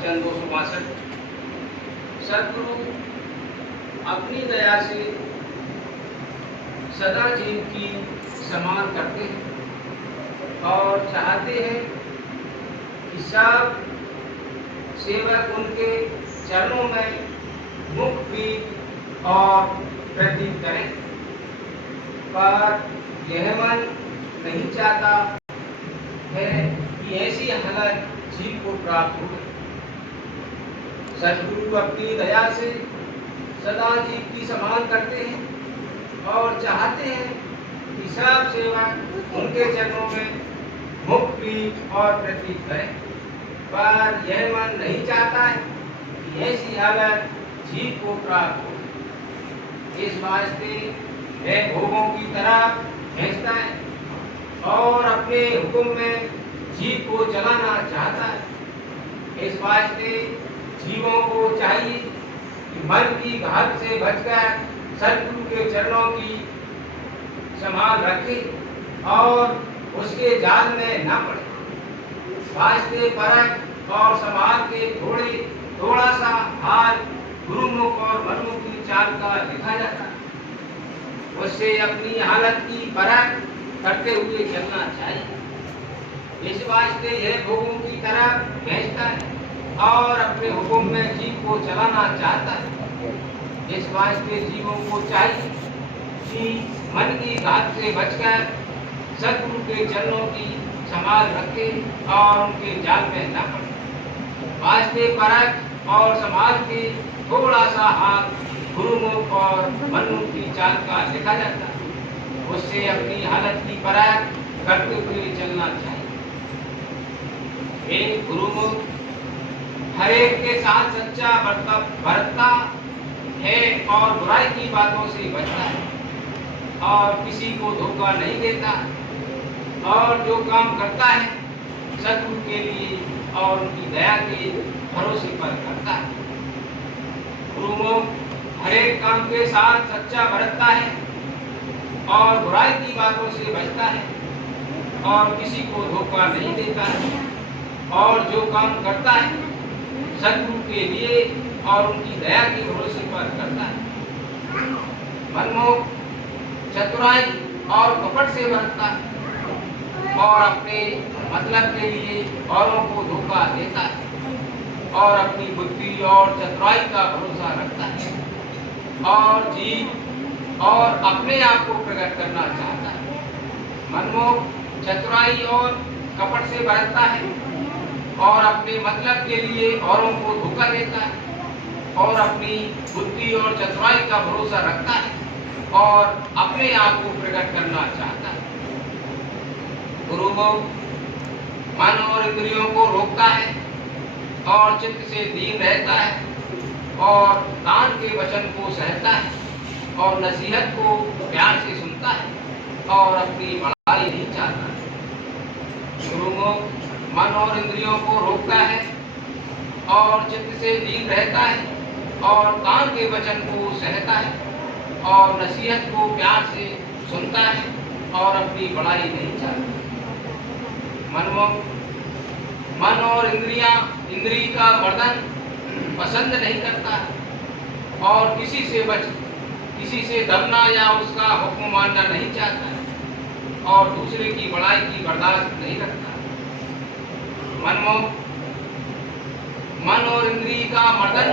वचन 262। सदगुरु अपनी दया से सदा जीव की समान करते हैं और चाहते हैं कि सब सेवक उनके चरणों में मुख प्रीत और प्रतीत करें, पर यह मन नहीं चाहता है कि ऐसी हालत जीव को प्राप्त हो। सदगुरु अपनी दया से सदा जीव की समान करते हैं और चाहते हैं कि सब सेवक उनके चरणों में मुख प्रीत और प्रतीत करें, पर यह मन नहीं चाहता है कि ऐसी हालत जीव को प्राप्त हो। इस वास्ते वह भोगों की तरह खींचता है और अपने हुक्म में जीव को चलाना चाहता है। इस वास्ते जीवों को चाहिए कि मन की घात से बचकर सदगुरु के चरणों की संभाल रखे और उसके जाल में न पड़े। वास्ते परख और समाज के थोड़ा सा हाल गुरुमुख और मनमुख की चाल का लिखा जाता है। उससे अपनी हालत की परख करते हुए चलना चाहिए। इस वास्ते यह भोगों की तरह खींचता है और अपने हुक्म में जीव को चलाना चाहता है। इस वास्ते जीवों को चाहिए कि मन की घात से बचकर सदगुरु के चरणों की संभाल रखे और उनके जाल में न पड़े। वास्ते परख और समाज के थोड़ा सा हाथ गुरुमुख और मनमुख की चाल का लिखा जाता है। उससे अपनी हालत की परख करते हुए चलना चाहिए। एक गुरुमुख हर एक के साथ सच्चा बरतता है और बुराई की बातों से बचता है और किसी को धोखा नहीं देता और जो काम करता है सदगुरु के लिए और उनकी दया के भरोसे पर करता है। गुरुमुख हर एक काम के साथ सच्चा बरतता है और बुराई की बातों से बचता है और किसी को धोखा नहीं देता है और जो काम करता है सदगुरु के लिए और उनकी दया के भरोसे पर करता है। मनमुख चतुराई और कपट से बरतता है और अपने मतलब के लिए औरों को धोखा देता है और अपनी बुद्धि और चतुराई का भरोसा रखता है और जीव और अपने आप को प्रकट करना चाहता है। मनमुख चतुराई और कपट से बरतता है और अपने मतलब के लिए औरों को धोखा देता है और अपनी बुद्धि और चतुराई का भरोसा रखता है और अपने आप को प्रकट करना चाहता है। गुरुमुख मन और इंद्रियों को रोकता है और चित्त से दीन रहता है और दान के वचन को सहता है और नसीहत को प्यार से सुनता है और अपनी बड़ाई नहीं चाहता। गुरुमुख मन और इंद्रियों को रोकता है और चित्त से दीन रहता है और दान के वचन को सहता है और नसीहत को प्यार से सुनता है और अपनी बड़ाई नहीं चाहता। मनमुख मन और इंद्रिय का वर्धन पसंद नहीं करता और किसी से दबना या उसका हुक्म मानना नहीं चाहता और दूसरे की बड़ाई की बर्दाश्त नहीं रखता। मनमुख मन और इंद्रिय का मर्दन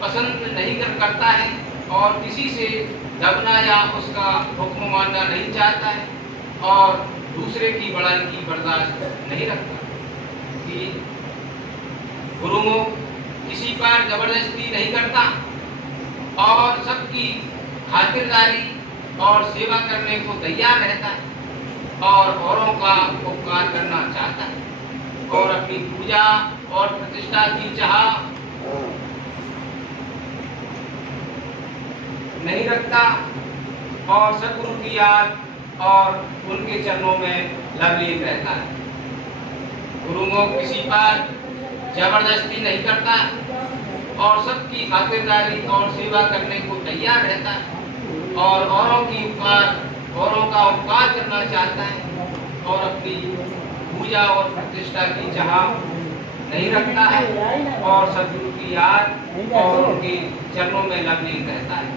पसंद नहीं करता है और किसी से दबना या उसका हुक्म मानना नहीं चाहता है और दूसरे की बड़ाई की बर्दाश्त नहीं रखता। गुरुमुख किसी पर जबरदस्ती नहीं करता और सबकी खातिरदारी और सेवा करने को तैयार रहता है और औरों का उपकार करना चाहता है और अपनी पूजा और प्रतिष्ठा की चाह नहीं रखता और सदगुरु की याद और उनके चरणों में लवलीन रहता है। गुरुमुख किसी पर जबरदस्ती नहीं करता और सबकी खातिरदारी और सेवा करने को तैयार रहता है और औरों का उपकार करना चाहता है और अपनी पूजा और प्रतिष्ठा की चाह नहीं रखता है और सदगुरु की याद और उनके चरणों में लग्न रहता है।